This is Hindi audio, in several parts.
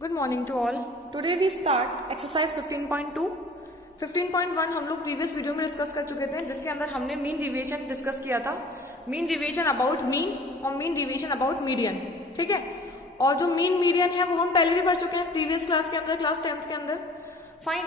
Good morning to all. Today we start exercise 15.2। 15.1 हम लोग प्रीवियस वीडियो में डिस्कस कर चुके थे, जिसके अंदर हमने मीन डिविएशन डिस्कस किया था। मीन डिविएशन अबाउट मीन और मीन डिविएशन अबाउट मीडियन। ठीक है, और जो मीन मीडियन है वो हम पहले भी पढ़ चुके हैं प्रीवियस क्लास के अंदर, क्लास 10th के अंदर। फाइन,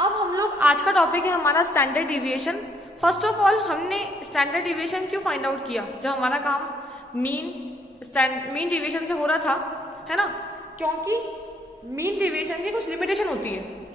अब हम लोग आज का टॉपिक है हमारा standard deviation. First of all हमने स्टैंडर्ड डिविएशन क्यों फाइंड आउट किया, जब हमारा काम मीन डिविएशन से हो रहा था, है ना। क्योंकि मीन डिविएशन की कुछ लिमिटेशन होती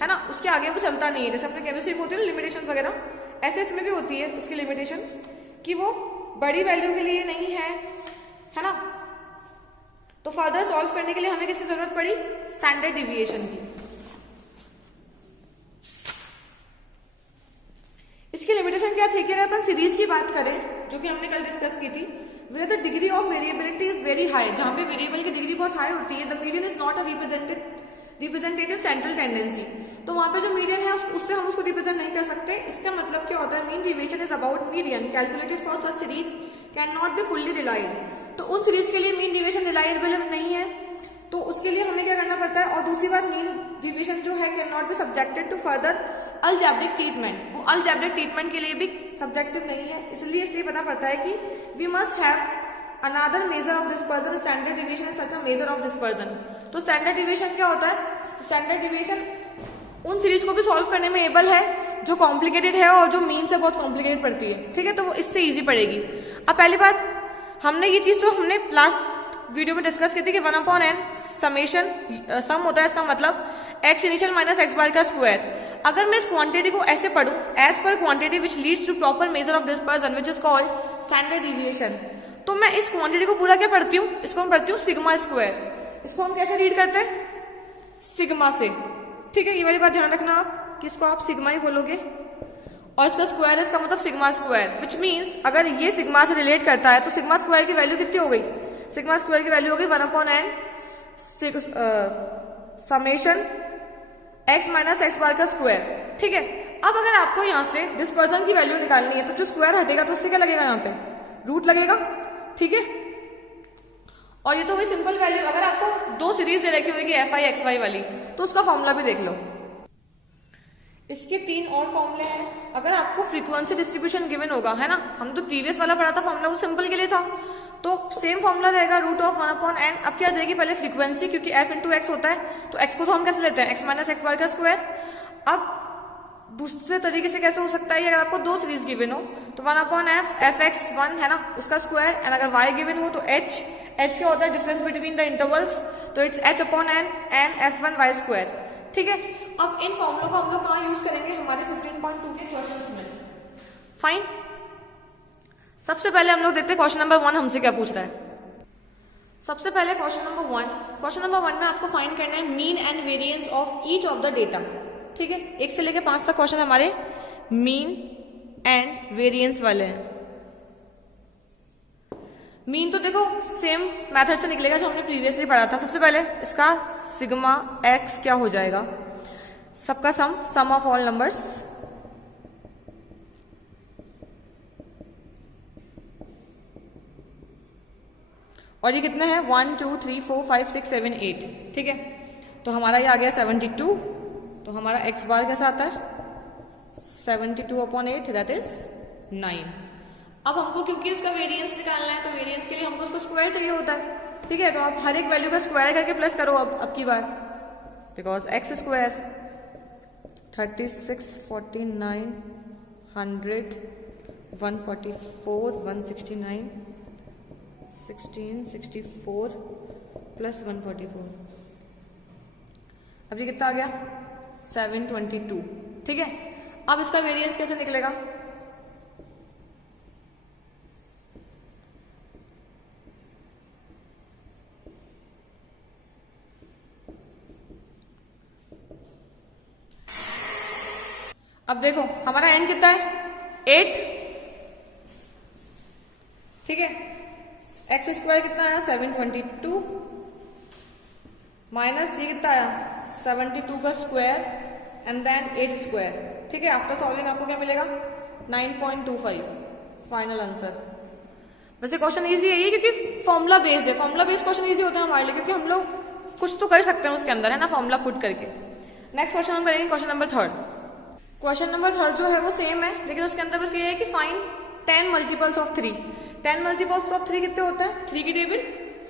है ना, उसके आगे वो चलता नहीं है। जैसे अपने केमिस्ट्री में होती है ना लिमिटेशन वगैरह, ऐसे इसमें भी होती है उसकी लिमिटेशन कि वो बड़ी वैल्यू के लिए नहीं है ना। तो फर्दर सॉल्व करने के लिए हमें किसकी जरूरत पड़ी, स्टैंडर्ड डिविएशन की। इसकी लिमिटेशन क्या थी कि अगर अपन सीरीज की बात करें, जो कि हमने कल डिस्कस की थी, where the degree of variability is very high, जहां पे वेरिएबल की डिग्री बहुत हाई होती है, the median is not a representative central tendency, तो वहां पे जो मीडियन है उससे हम उसको रिप्रेजेंट नहीं कर सकते। इसका मतलब क्या होता है, mean deviation is about median calculated for such series can not be fully relied. तो उन सीरीज के लिए मीन डिविएशन रिलायबल नहीं है, तो उसके लिए हमें क्या करना पड़ता है। और दूसरी बात, मीन डिविएशन जो है can not be subjected to further algebraic treatment, वो अलजेब्रिक ट्रीटमेंट के लिए भी सब्जेक्टिव नहीं है। इसलिए इससे पता पड़ता है कि we must have another measure of dispersion, standard deviation such a measure of dispersion. तो स्टैंडर्ड डिविएशन क्या होता है, स्टैंडर्ड डिविएशन उन सीरीज को भी सॉल्व करने में एबल है जो कॉम्प्लिकेटेड है और जो मीन से बहुत कॉम्प्लिकेटेड पड़ती है। ठीक है, तो वो इससे ईजी पड़ेगी। अब पहली बात, हमने ये चीज तो हमने लास्ट वीडियो में डिस्कस की थी कि 1/n समेशन सम होता है, इसका मतलब x इनिशियल माइनस x बार का स्क्वायर। अगर मैं इस क्वांटिटी को ऐसे पढ़ूं, एज पर quantity which leads to proper measure of dispersion which is called standard deviation, तो मैं इस क्वांटिटी को पूरा क्या पढ़ती हूँ, इसको मैं पढ़ती हूँ सिग्मा स्क्वायर। इसको हम कैसे रीड करते हैं, सिग्मा से। ठीक है, ये वाली बात ध्यान रखना आप कि इसको आप सिग्मा ही बोलोगे और इसका स्क्वायर है, इसका मतलब सिग्मा स्क्वायर, विच मीन्स अगर ये सिग्मा से रिलेट करता है तो सिग्मा स्क्वायर की वैल्यू कितनी हो गई, सिग्मा स्क्वायर की वैल्यू हो गई 1/n summation x minus x बार का स्क्वायर। ठीक है, अब अगर आपको यहां से डिस्पर्जन की वैल्यू निकालनी है तो जो स्क्वायर हटेगा तो उससे क्या लगेगा, यहाँ पे रूट लगेगा। ठीक है, और ये तो वही सिंपल वैल्यू। अगर आपको दो सीरीज दे रखी होगी fi xy वाली, तो उसका फॉर्मूला भी देख लो। इसके 3 और फॉर्मूले हैं। अगर आपको फ्रीक्वेंसी डिस्ट्रीब्यूशन गिवन होगा, है ना, हम तो प्रीवियस वाला पढ़ा था फॉर्मूला, वो सिंपल के लिए था, तो सेम फॉर्मूला रहेगा रूट ऑफ 1/n। अब क्या जाएगी, पहले फ्रीक्वेंसी, क्योंकि f इंटू एक्स होता है, तो x को तो हम कैसे लेते हैं, x माइनस x बार का स्क्वायर। अब दूसरे तरीके से कैसे हो सकता है, अगर आपको दो सीरीज गिवन हो तो 1/f fx1 है ना, उसका स्क्वायर, एंड अगर y गिवन हो तो h क्या होता है, डिफरेंस बिटवीन द इंटरवल्स, तो it's h/n and f1 y square. ठीक है, अब इन फॉर्मूलों को हम लोग कहाँ यूज करेंगे, हमारे 15.2 के क्वेश्चन में। फाइन, सबसे पहले हम लोग देखते हैं क्वेश्चन नंबर 1 हमसे क्या पूछ रहा है। सबसे पहले क्वेश्चन नंबर 1 में आपको फाइंड करना है mean and variance of each of the data. ठीक है, 1 से लेकर 5 तक क्वेश्चन हमारे मीन एंड वेरिएंस वाले हैं। मीन तो देखो सेम मेथड से निकलेगा जो हमने प्रीवियसली पढ़ा था। सबसे पहले इसका सिग्मा एक्स क्या हो जाएगा, सबका सम ऑफ ऑल नंबर्स, और ये कितना है 1 2 3 4 5 6 7 8। ठीक है, तो हमारा ये आ गया 72, तो हमारा x बार कैसा आता है 72/8, दैट इज 9। अब हमको क्योंकि इसका वेरिएंस निकालना है, तो वेरिएंस के लिए हमको उसको स्क्वायर चाहिए होता है। ठीक है, तो आप हर एक वैल्यू का स्क्वायर करके प्लस करो अब की बार, बिकॉज x स्क्वायर 36 49 100 144 169 16 64 प्लस 144, अब ये कितना आ गया 722। ठीक है, अब इसका वेरिएंस कैसे निकलेगा, अब देखो हमारा n कितना है 8। ठीक है, x स्क्वायर कितना आया 722 माइनस ये कितना आया 72 का स्क्वायर एंड देन 8 स्क्वायर। ठीक है, आफ्टर सॉल्विंग आपको क्या मिलेगा 9.25 फाइनल आंसर। वैसे क्वेश्चन इजी है ये, क्योंकि फॉर्मूला बेस्ड है। फॉर्मूला बेस्ड क्वेश्चन इजी होता है हमारे लिए, क्योंकि हम लोग कुछ तो कर सकते हैं उसके अंदर, है ना, फॉर्मूला पुट करके। नेक्स्ट क्वेश्चन हम करेंगे question number third. Question number third जो है वो सेम है, लेकिन उसके अंदर बस ये है कि find 10 multiples of 3। 10 multiples of 3 कितने होते हैं? 3 की टेबल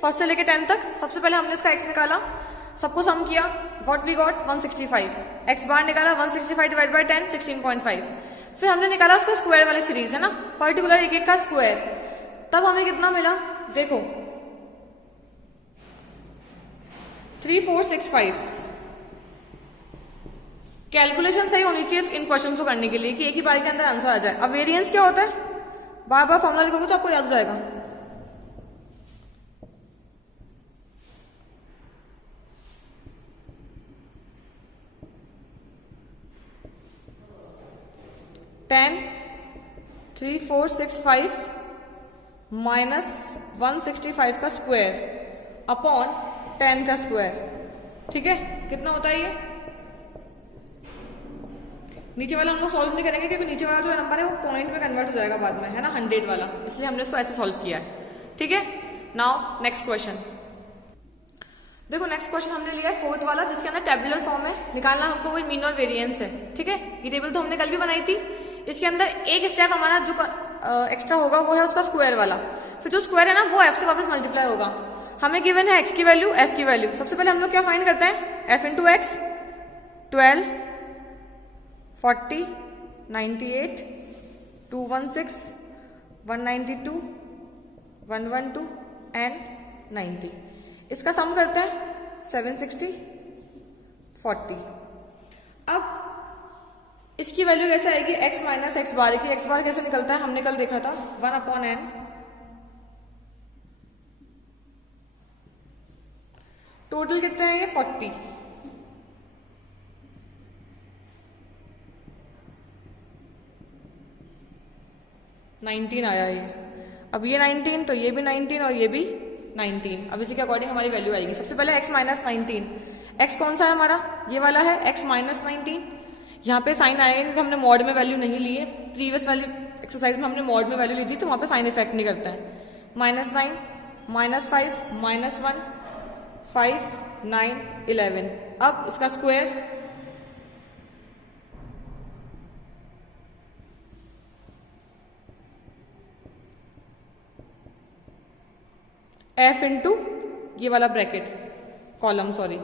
फर्स्ट से लेके 10 तक। सबसे पहले हमने इसका x निकाला, सबको सम किया, व्हाट वी गॉट 165। x बार निकाला 165 डिवाइड बाय 10 16.5। फिर हमने निकाला उसका स्क्वायर वाली सीरीज, है ना, पर्टिकुलर एक एक का स्क्वायर। तब हमें कितना मिला देखो 3465। कैलकुलेशन सही होनी चाहिए इन क्वेश्चन को करने के लिए कि एक ही बार के अंदर आंसर आ जाए। अब वेरिएंस क्या होता है, बार बार फॉर्मूला लिखोगे तो आपको याद हो जाएगा। टेन 3465 माइनस 165 का स्क्वायर अपॉन 10 का स्क्वायर। ठीक है, कितना होता है ये? नीचे वाला हम लोग सॉल्व नहीं करेंगे क्योंकि नीचे वाला जो नंबर है वो पॉइंट में कन्वर्ट हो जाएगा बाद में, है ना, 100 वाला, इसलिए हमने इसको ऐसे सॉल्व किया है। ठीक है, नाउ नेक्स्ट क्वेश्चन देखो। नेक्स्ट क्वेश्चन हमने लिया है फोर्थ वाला, जिसके अंदर टेबुलर फॉर्म है। निकालना हमको वही मीन और वेरिएंस है। ठीक है, ये टेबल तो हमने कल भी बनाई थी। इसके अंदर एक स्टेप हमारा जो एक्स्ट्रा होगा वो है उसका स्क्वायर वाला। फिर जो स्क्वायर है ना वो f से वापस मल्टीप्लाई होगा। हमें गिवन है x की वैल्यू, f की वैल्यू। सबसे पहले हम लोग क्या फाइंड करते हैं, f इंटू एक्स 12 40 98 216 192 112 एंड 90। इसका सम करते हैं 760 40। अब इसकी वैल्यू कैसे आएगी, x माइनस एक्स बार की। x बार कैसे निकलता है, हमने कल देखा था 1/n। टोटल कितने हैं ये 40। नाइनटीन आया ये। अब ये 19 तो ये भी 19 और ये भी 19। अब इसी के अकॉर्डिंग हमारी वैल्यू आएगी। सबसे पहले x माइनस 19। x कौन सा है हमारा, ये वाला है x माइनस 19। यहाँ पे साइन आएगा क्योंकि हमने मॉड में वैल्यू नहीं ली है। प्रीवियस वाली एक्सरसाइज में हमने मॉड में वैल्यू ली थी तो वहां पे साइन इफेक्ट नहीं करता है। -9 -5 -1 5 9 11। अब इसका स्क्वायर f इंटू ये वाला ब्रैकेट कॉलम, सॉरी,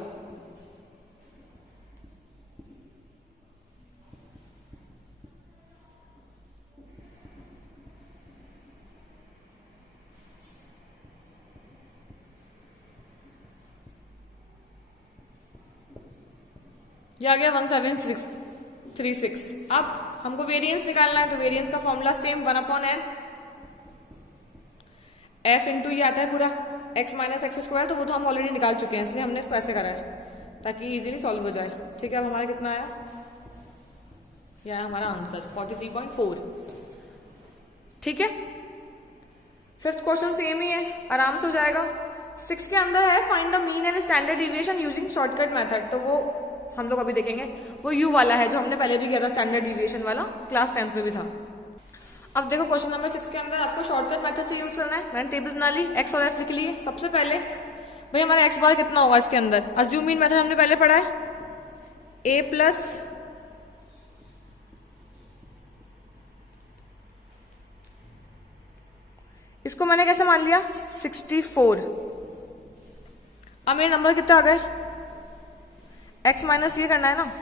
ये आ गया 1736। अब हमको वेरिएंस निकालना है तो वेरिएंस का formula same 1/n। f into ये आता है पूरा x माइनस एक्स स्क्वायर, तो वो तो हम ऑलरेडी निकाल चुके हैं, इसलिए हमने इसको ऐसे करा है ताकि इजीली सॉल्व हो जाए। ठीक है, अब हमारा कितना आया, यह है हमारा आंसर 43.4। ठीक है, फिफ्थ क्वेश्चन सेम ही है, आराम से हो जाएगा। 6 के अंदर है find the mean and standard deviation using shortcut method, तो वो हम लोग अभी देखेंगे। वो u वाला है जो हमने पहले भी किया था, स्टैंडर्ड डिविएशन वाला, क्लास 10th में भी था। अब देखो क्वेश्चन नंबर 6 के अंदर आपको शॉर्टकट मेथड से यूज करना है। मैंने टेबल बना ली, x और f लिख लिए। सबसे पहले भाई हमारा x बार कितना होगा इसके अंदर, अज्यूम मीन मेथड हमने पहले पढ़ा है, a प्लस इसको मैंने कैसे मान लिया 64। अब मेरे नंबर कितने आ गए, x माइनस ये करना है ना,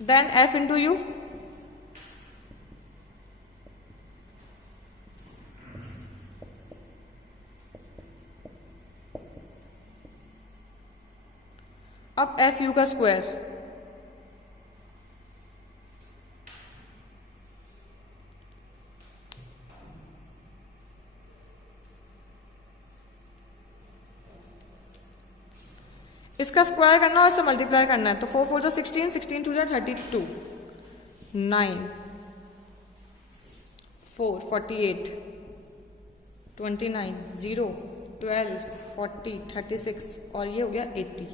देन f इंटू यू, अब f यू का स्क्वायर, इसका स्क्वायर करना है और इससे मल्टीप्लाई करना है, तो 4 4 16 16 2 32 9 4 48 29 0 12 40 36 और ये हो गया 80,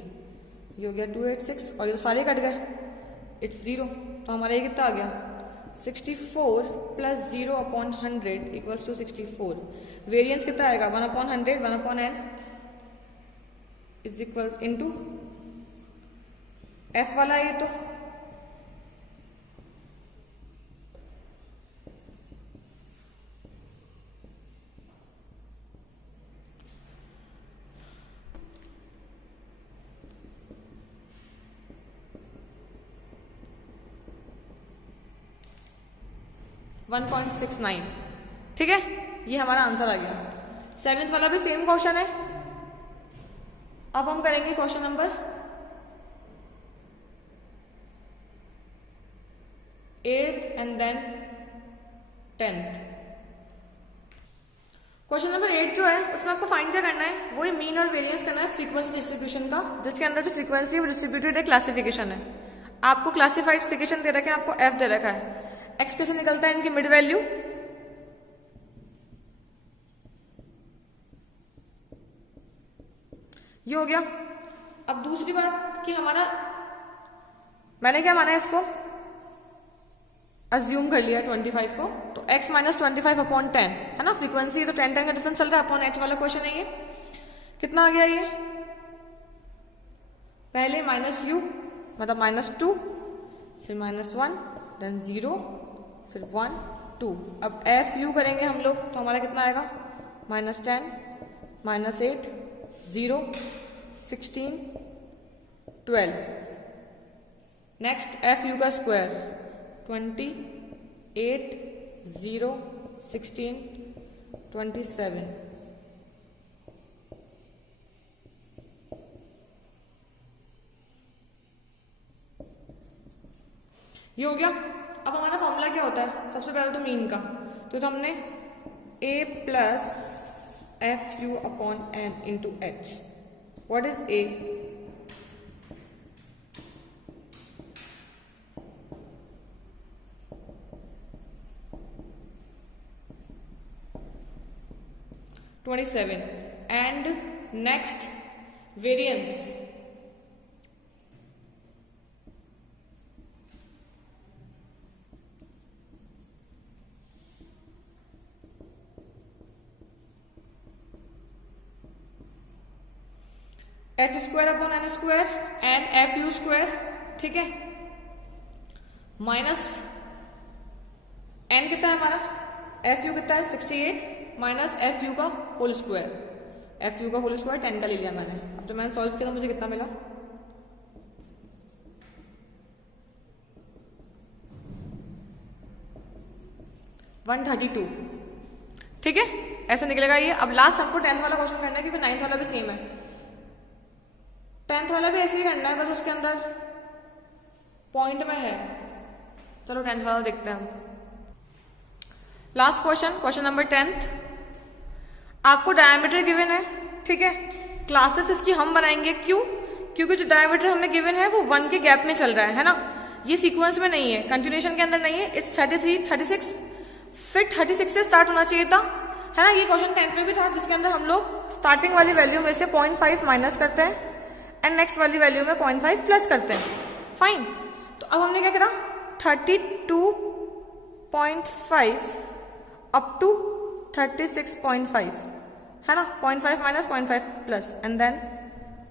ये हो गया 286 और ये तो सारे कट गए, इट्स 0। तो हमारा ये कितना आ गया 64 plus 0 upon 100 equals to 64। Variance कितना आएगा 1 upon 100 1 upon n is equal into f वाला ये तो 1.69। ठीक है, ये हमारा आंसर आ गया। 7th वाला भी सेम क्वेश्चन है। अब हम करेंगे question number 8th and then 10th। Question number 8 जो है उसमें आपको फाइंड क्या करना है, वही मीन और वेरिएंस करना है फ्रीक्वेंसी डिस्ट्रीब्यूशन का, जिसके अंदर जो फ्रीक्वेंसी वो डिस्ट्रीब्यूटेड है क्लासिफिकेशन है। आपको क्लासिफिकेशन दे रखा है, आपको एफ दे रखा है। एक्स कैसे निकलता है इनकी मिड वैल्यू, ये हो गया। अब दूसरी बात कि हमारा मैंने क्या माना है, इसको अज्यूम कर लिया 25 को, तो x माइनस 25 अपॉन 10 है ना, फ्रीक्वेंसी तो 10 का डिफरेंस चल रहा है, अपॉन h वाला क्वेश्चन है ये। कितना आ गया ये, पहले माइनस u मतलब -2, फिर -1, देन 0, फिर 1, 2। अब एफ यू करेंगे हम लोग तो हमारा कितना आएगा, -10, -8, 0, 16, 12। नेक्स्ट एफ यू का स्क्वायर 28, 0, 16, 27। ये हो गया। अब हमारा फॉर्मूला क्या होता है, सबसे पहले तो मीन का, तो हमने a plus F U upon N into H. What is a, and next variance H square upon N square and F U square. ठीक है, माइनस एन कितना है हमारा, एफ यू कितना है 68, माइनस एफ यू का होल स्क्वायर, एफ यू का होल स्क्वायर 10 का ले लिया मैंने। अब तो मैंने सॉल्व किया मुझे कितना मिला, $132। ठीक है, ऐसे निकलेगा ये। अब लास्ट हमको 10th वाला क्वेश्चन करना है, क्योंकि 9th वाला भी सेम है, 10th वाला भी ऐसे ही करना है, बस उसके अंदर पॉइंट में है। चलो 10th वाला देखते हैं हम। Last question, question number 10th। आपको डायमीटर गिवन है, ठीक है, क्लासेस इसकी हम बनाएंगे, क्यों, क्योंकि जो डायमीटर हमें गिवन है वो 1 के गैप में चल रहा है ना, ये सीक्वेंस में नहीं है, कंटिन्यूएशन के अंदर नहीं है। इट्स 33, 36, फिर 36 से स्टार्ट होना चाहिए था, है ना। ये क्वेश्चन 10th में भी था, जिसके अंदर हम लोग स्टार्टिंग वाली वैल्यू में से 0.5 माइनस करते हैं एंड नेक्स्ट वाली वैल्यू में 0.5 प्लस करते हैं। फाइन, तो अब हमने क्या करा, 32.5 अप टू 36.5 है ना, 0.5 minus 0.5 plus and then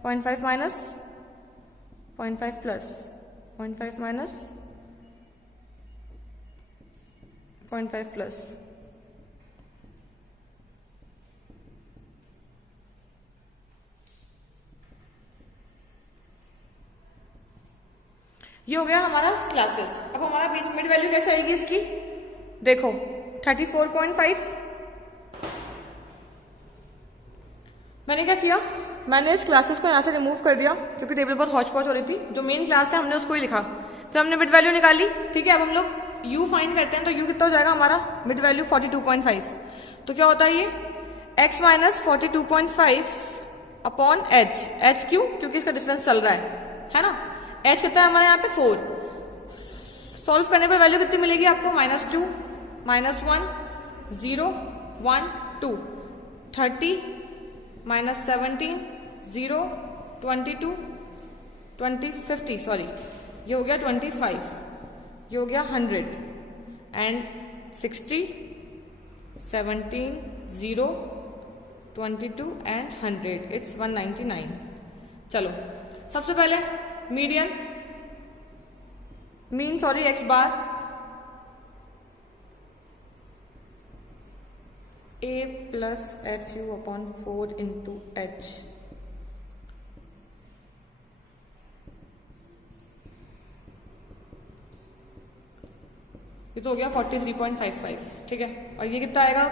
0.5 minus 0.5 plus 0.5 minus 0.5 plus. ये हो गया हमारा क्लासेस। अब हमारा बीच मिड वैल्यू कैसे आएगी इसकी, देखो 34.5। मैंने क्या किया, मैंने इस क्लासेस को यहाँ से रिमूव कर दिया, क्योंकि टेबल बहुत हौच पौच हो रही थी। जो मेन क्लास है हमने उसको ही लिखा, फिर हमने मिड वैल्यू निकाली। ठीक है, अब हम लोग u फाइंड करते हैं, तो u कितना हो जाएगा हमारा, मिड वैल्यू 42.5। तो क्या होता है ये, x minus 42.5 upon h। h क्यों, क्योंकि इसका डिफरेंस चल रहा है ना। h कितना है हमारे यहाँ पे 4। सॉल्व करने पर वैल्यू कितनी मिलेगी आपको, -2, -1, 0, 1, 2, 30, -17, 0, 22, 20, 50, सॉरी, ये हो गया 25, ये हो गया 100, एंड 60, 17, 0, 22 एंड 100, इट्स 199। चलो सबसे पहले x bar a plus FU upon 4 into H। ये तो हो गया 43.55, ठीक है। और ये कितना आएगा,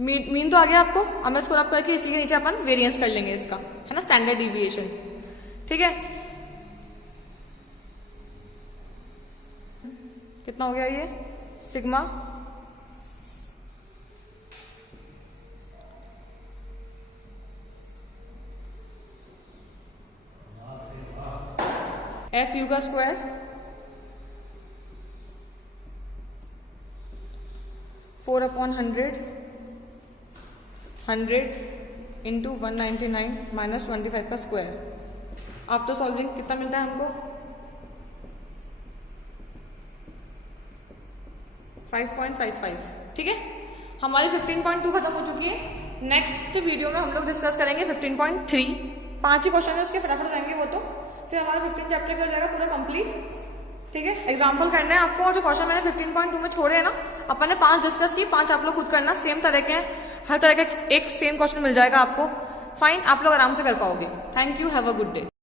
मीन तो आ गया आपको। अब मैं इसको रब करके इसी के नीचे अपन वेरिएंस कर लेंगे इसका, है ना, स्टैंडर्ड डिविएशन, ठीक है। कितना हो गया ये सिग्मा FU का स्क्वायर 4 अपॉन 100 इंटू 199 माइनस 25 का स्क्वायर। आफ्टर सॉल्विंग कितना मिलता है हमको, 5.55, ठीक है। हमारी 15.2 खत्म हो चुकी है। नेक्स्ट वीडियो में हम लोग डिस्कस करेंगे 15.3। 5 ही क्वेश्चन है उसके, फटाफट जाएंगे वो तो, फिर हमारा 15 चैप्टर हो जाएगा पूरा कंप्लीट, ठीक है। एग्जाम्पल करना है आपको, और जो क्वेश्चन मैंने 15.2 में छोड़े हैं ना, अपन ने 5 डिस्कस की, 5 आप लोग खुद करना, सेम तरह के हैं, हर तरह का एक सेम क्वेश्चन मिल जाएगा आपको। फाइन, आप लोग आराम से कर पाओगे। Thank you, have a good day.